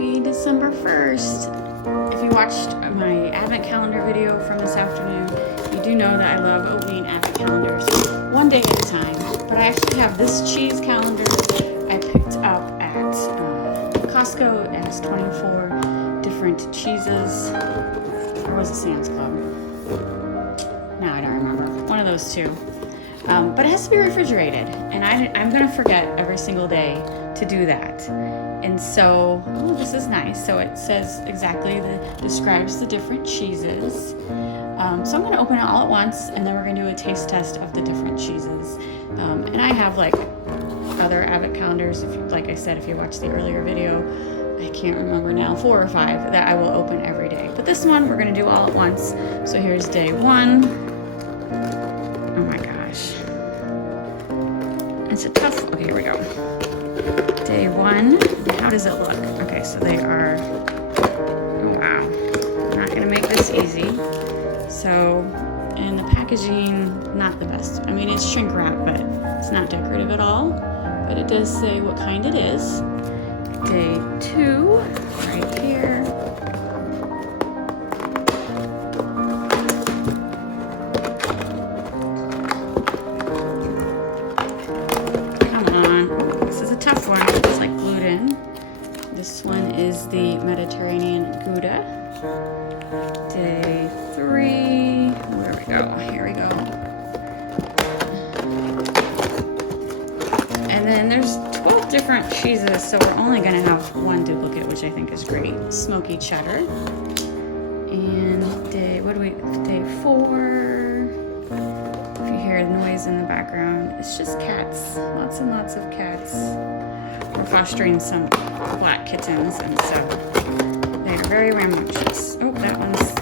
Happy December 1st. If you watched my advent calendar video from this afternoon, you do know that I love opening advent calendars one day at a time. But I actually have this cheese calendar I picked up at Costco. It has 24 different cheeses. Or was it Sam's Club? No, I don't remember. One of those two. But it has to be refrigerated, and I'm going to forget every single day to do that. And so, oh, this is nice. So it says exactly, describes the different cheeses. So I'm going to open it all at once, and then we're going to do a taste test of the different cheeses. And I have like other advent calendars, like I said, if you watched the earlier video, I can't remember now, 4 or 5 that I will open every day. But this one we're going to do all at once. So here's day 1. Oh my gosh. It's a tough, okay, here we go. Day 1, how does it look? Okay, so they are, oh wow, I'm not gonna make this easy. So, and the packaging, not the best. I mean, it's shrink wrap, but it's not decorative at all. But it does say what kind it is. Day 2, right here. This one is the Mediterranean Gouda. Day 3, where we go? Here we go. And then there's 12 different cheeses, so we're only going to have one duplicate, which I think is great. Smoky cheddar. And day 4. If you hear noise in the background, it's just cats. Lots and lots of cats. We're fostering some black kittens, and so they are very rambunctious. Oh, that one's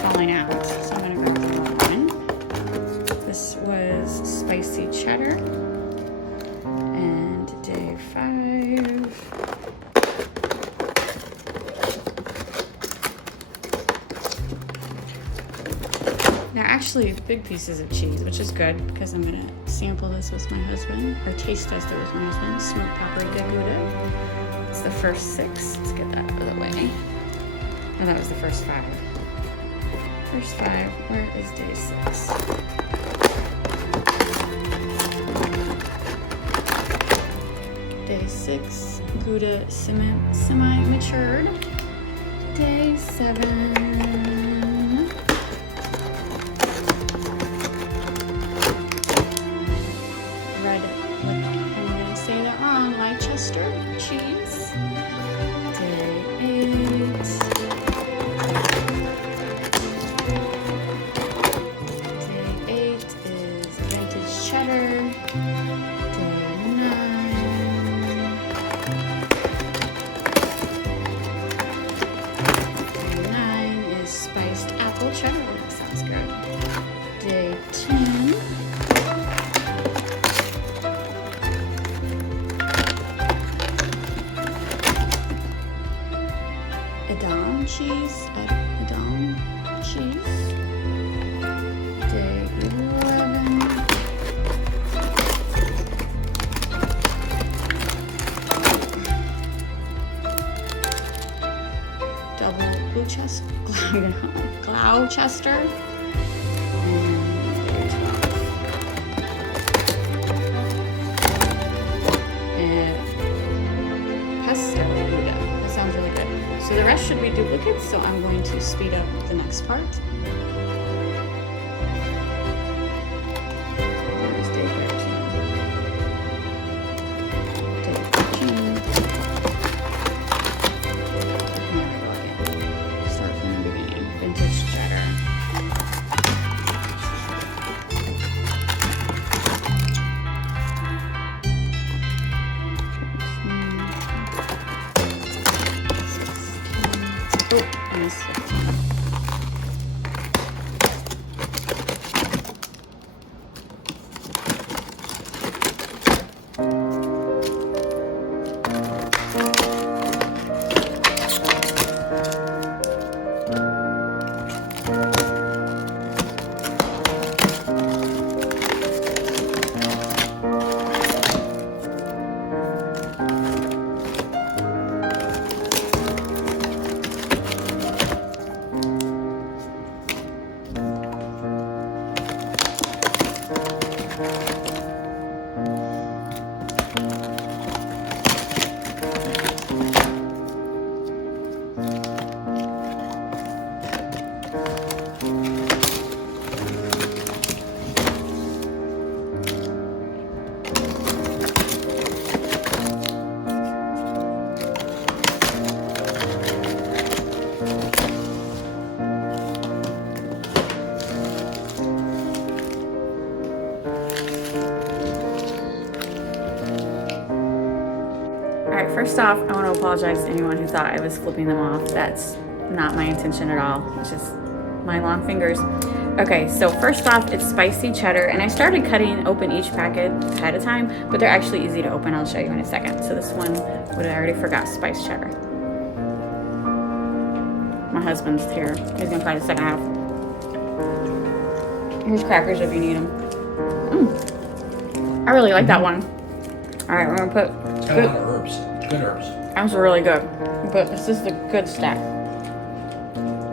falling out, so I'm going to grab the other one. This was spicy cheddar. And day 5. They're actually big pieces of cheese, which is good because I'm going to sample this with my husband, or taste test it with my husband. Smoked paprika Gouda. It's the first 6. Let's get that out of the way. Oh, that was the first 5. First 5. Where is day 6? Day 6. Gouda semi-matured. Day 7. Leicester cheese. Day 8. Day 8 is vintage cheddar. Day 9. Day 9 is spiced apple cheddar. That sounds good. Day 10. Edam cheese. Day 11. Double Gloucester. And day 12. Pesto Gouda. That sounds really good. So the rest should be duplicates, so I'm going to speed up the next part. There's day 13. Day 14. There we go again. Start from the beginning. Vintage cheddar. Oh, minus 15. Alright, first off, I want to apologize to anyone who thought I was flipping them off. That's not my intention at all. It's just my long fingers. Okay, so first off, it's spicy cheddar, and I started cutting open each packet ahead of time, but they're actually easy to open. I'll show you in a second. So this one, what I already forgot, spiced cheddar. My husband's here. He's gonna try the second half. Here's crackers if you need them. I really like that one. All right, we're gonna put. It's got a lot of herbs. Good herbs. That's really good, but this is the good stack.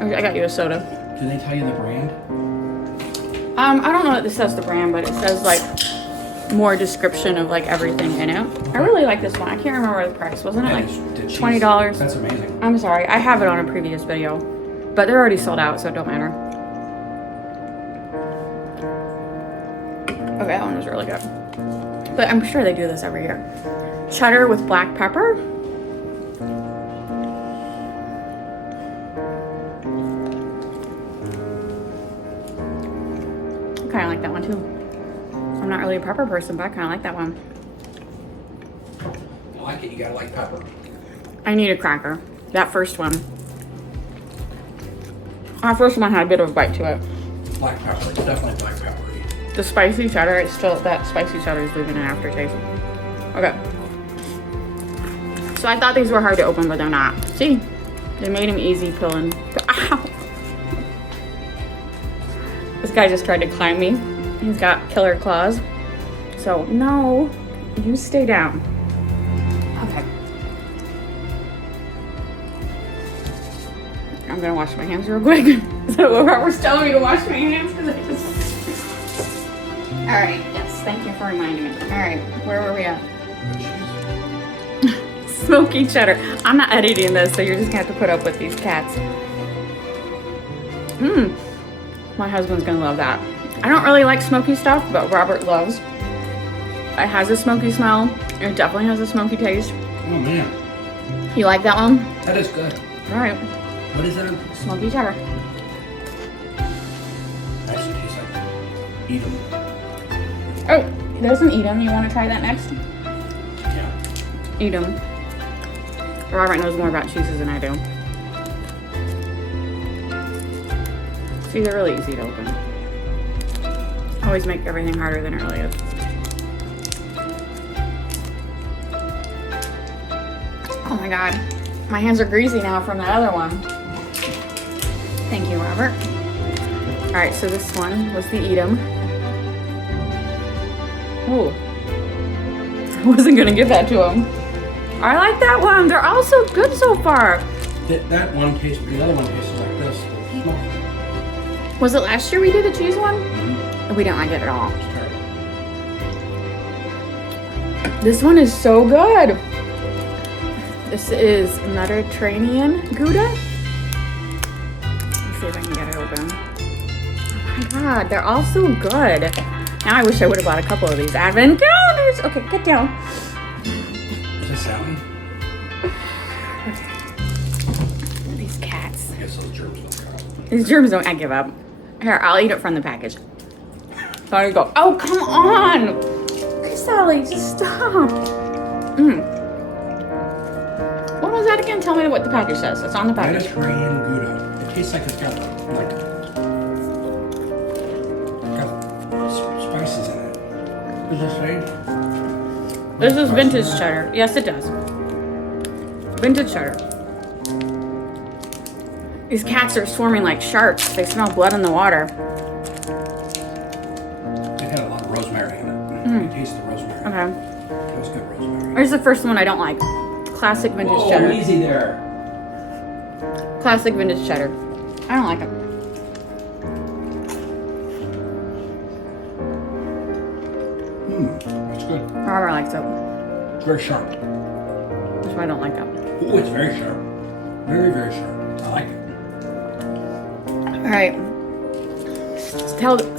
I got you a soda. Did they tell you the brand? I don't know that this says the brand, but it says like more description of like everything in it. I really like this one. I can't remember the price. Wasn't it like $20? That's amazing. I'm sorry. I have it on a previous video, but they're already sold out, so it don't matter. Okay, that one was really good. But I'm sure they do this every year. Cheddar with black pepper. I kind of like that one too. I'm not really a pepper person, but I kind of like that one. I like it. You gotta like pepper. I need a cracker. That first one. Our first one had a bit of a bite to it. Black pepper. It's definitely black pepper. The spicy cheddar, it's still, that spicy cheddar is leaving an aftertaste. Okay. So I thought these were hard to open, but they're not. See? They made them easy peeling. Ow! This guy just tried to climb me. He's got killer claws. So, no. You stay down. Okay. I'm gonna wash my hands real quick. Is that what Robert's telling me to wash my hands? Because I just... Alright, yes, thank you for reminding me. Alright, where were we at? Smoky cheddar. I'm not editing this, so you're just gonna have to put up with these cats. My husband's gonna love that. I don't really like smoky stuff, but Robert loves. It has a smoky smell. It definitely has a smoky taste. Oh man. You like that one? That is good. Alright. What is that? Smoky cheddar. Actually tastes like Edam. Oh, there's an Edam. You want to try that next? Yeah. Edam. Robert knows more about cheeses than I do. See, they're really easy to open. Always make everything harder than it really is. Oh my god. My hands are greasy now from that other one. Thank you, Robert. Alright, so this one was the Edam. Oh. I wasn't gonna give that to him. I like that one. They're all so good so far. That one tastes, the other one tastes like this. Smoky. Was it last year we did the cheese one? Mm-hmm. We didn't like it at all. It's terrible. This one is so good. This is Mediterranean Gouda. Let's see if I can get it open. Oh my god, they're all so good. Now I wish I would have bought a couple of these advent calendars. Okay, get down. Is this Sally? These cats. I guess those germs will come out. These germs don't. I give up. Here, I'll eat it from the package. There you go. Oh, come on. Okay, Sally, just stop. What was that again? Tell me what the package says. It's on the package. Mediterranean Gouda. It tastes like it's got spices in it. Does it say? This is vintage cheddar. Yes, it does. Vintage cheddar. These cats are swarming like sharks. They smell blood in the water. It had a lot of rosemary in it. You taste the rosemary. Okay. That was good rosemary. Here's the first one I don't like. Classic vintage Whoa, cheddar. easy there. Classic vintage cheddar. I don't like it. That's good. Robert likes it. It's very sharp. That's why I don't like that. Oh, it's very sharp. Very, very sharp. I like it. All right.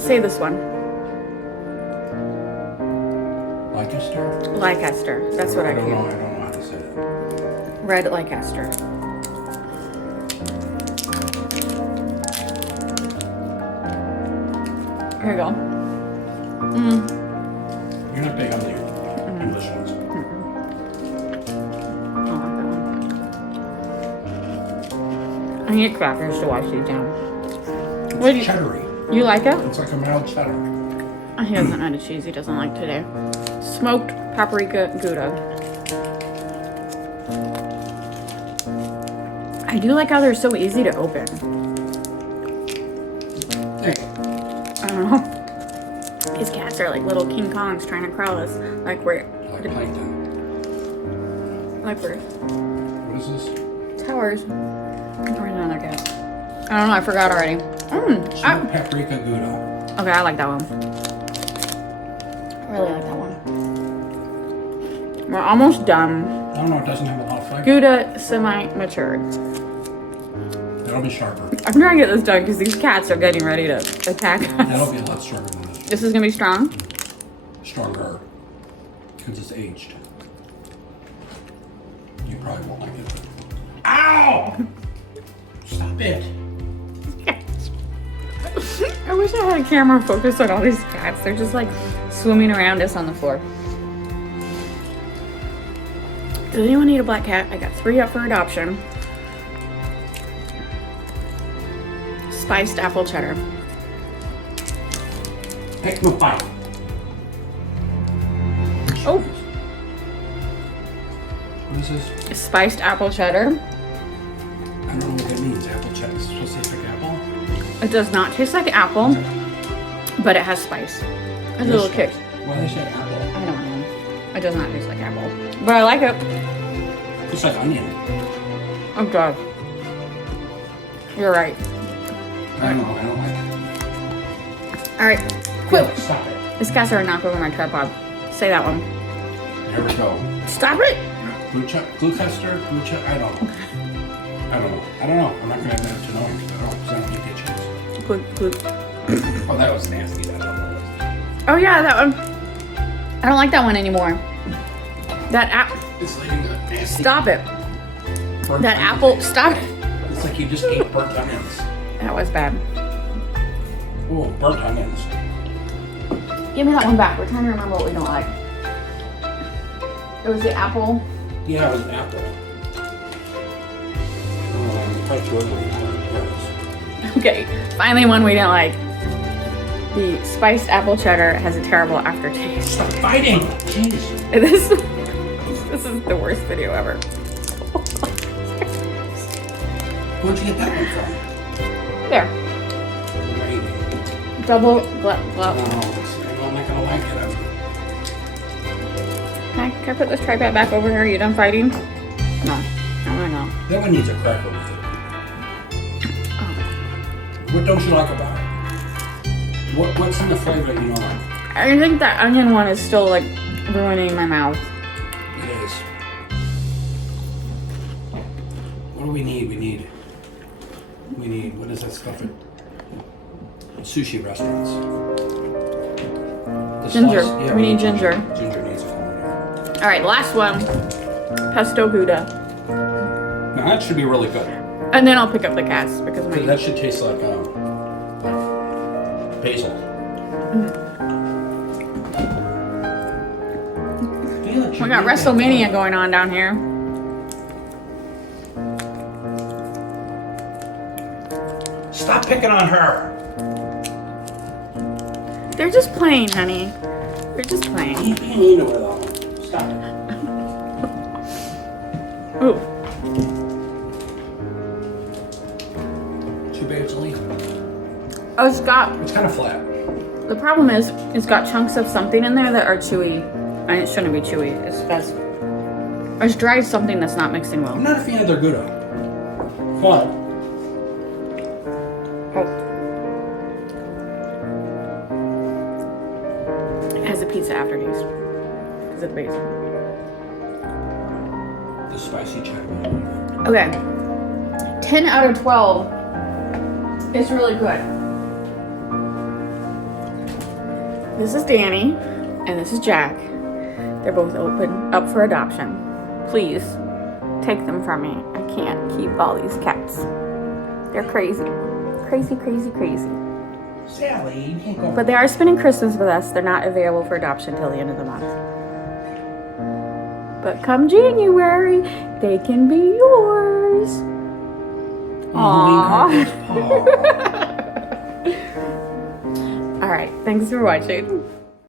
Say this one. Leicester? Leicester. That's what I I don't know feel. how to say that. Red Leicester. Here you go. You're not big on the English ones. I need crackers to wash these down. What do It's cheddary. you like it? It's like a mild cheddar. He doesn't add a cheese he doesn't like today. Smoked paprika Gouda. I do like how they're so easy to open. Hey, I don't know. These cats are like little King Kongs trying to crowd us. Like we're like plankton. What is this? towers. Where's another cat? I don't know, I forgot already. Smoked paprika Gouda. Okay, I like that one. I really like that one. We're almost done. I don't know, it doesn't have a lot of flavor. Gouda semi-matured. That'll be sharper. I'm trying to get this done because these cats are getting ready to attack That'll us. be a lot stronger than this. This is gonna be strong. Stronger. Because it's aged. You probably won't like it. Ow! Stop it. I wish I had a camera focused on all these cats. They're just like swimming around us on the floor. Does anyone need a black cat? I got 3 up for adoption. Spiced apple cheddar. Pick my bite. Oh, What is this? spiced apple cheddar. I don't know what that means. Apple cheddar. Is it supposed to taste like apple? It does not taste like apple, but it has spice. It's a little kick. Why they say apple? I don't know. It does not taste like apple, but I like it. It's like onion. Oh god. You're right. I don't know. I don't like it. All right, quick. Stop it. These cats are a knock over my tripod. Say that one. Here we go. Stop it. Glue custard? Glue I don't know. I don't know. I'm not going to admit it to knowing because I don't eat kitchens. Glue. Oh, that was nasty. That one was. Oh yeah, that one. I don't like that one anymore. That app. It's leaving a nasty. Stop it. burnt That onion. apple. Stop. It's like you just ate burnt onions. That was bad. Oh, burnt onions. Give me that one back. We're trying to remember what we don't like. It was the apple. Yeah, it was an apple. Probably two of them. Okay, finally one we didn't like. The spiced apple cheddar has a terrible aftertaste. Stop fighting! Jeez. This is the worst video ever. Where'd you get that one There. from? Great. Double No, I'm not gonna like it. Can I put this tripod back over here? Are you done fighting? No. No. That one needs a cracker with it. What don't you like about it? What's in the flavor that you don't like? I think that onion one is still like ruining my mouth. It is. What do we need? We need, what is that stuff at sushi restaurants? The Ginger. slice- yeah, We need ginger. Ginger needs to come in here. All right, last one. Pesto Gouda. Now that should be really good. And then I'll pick up the cats because my... That should taste like basil. We got WrestleMania going on down here. Stop picking on her. They're just playing, honey. They're just playing. Keep being mean to her though. Stop. Ooh. Too bad it's lean. Oh, it's got... It's kind of flat. The problem is, it's got chunks of something in there that are chewy. And it shouldn't be chewy. It's dried something that's not mixing well. I'm not a fan of their Gouda. But Oh. It has a pizza aftertaste. Because of the base. the spicy cheddar. Okay. 10 out of 12. It's really good. This is Danny, and this is Jack. They're both up for adoption. Please, take them from me. I can't keep all these cats. They're crazy. Crazy. Sally, you can't go. But they are spending Christmas with us. They're not available for adoption till the end of the month. But come January, they can be yours. Aww. Halloween carpets. Aw. All right. Thanks for watching.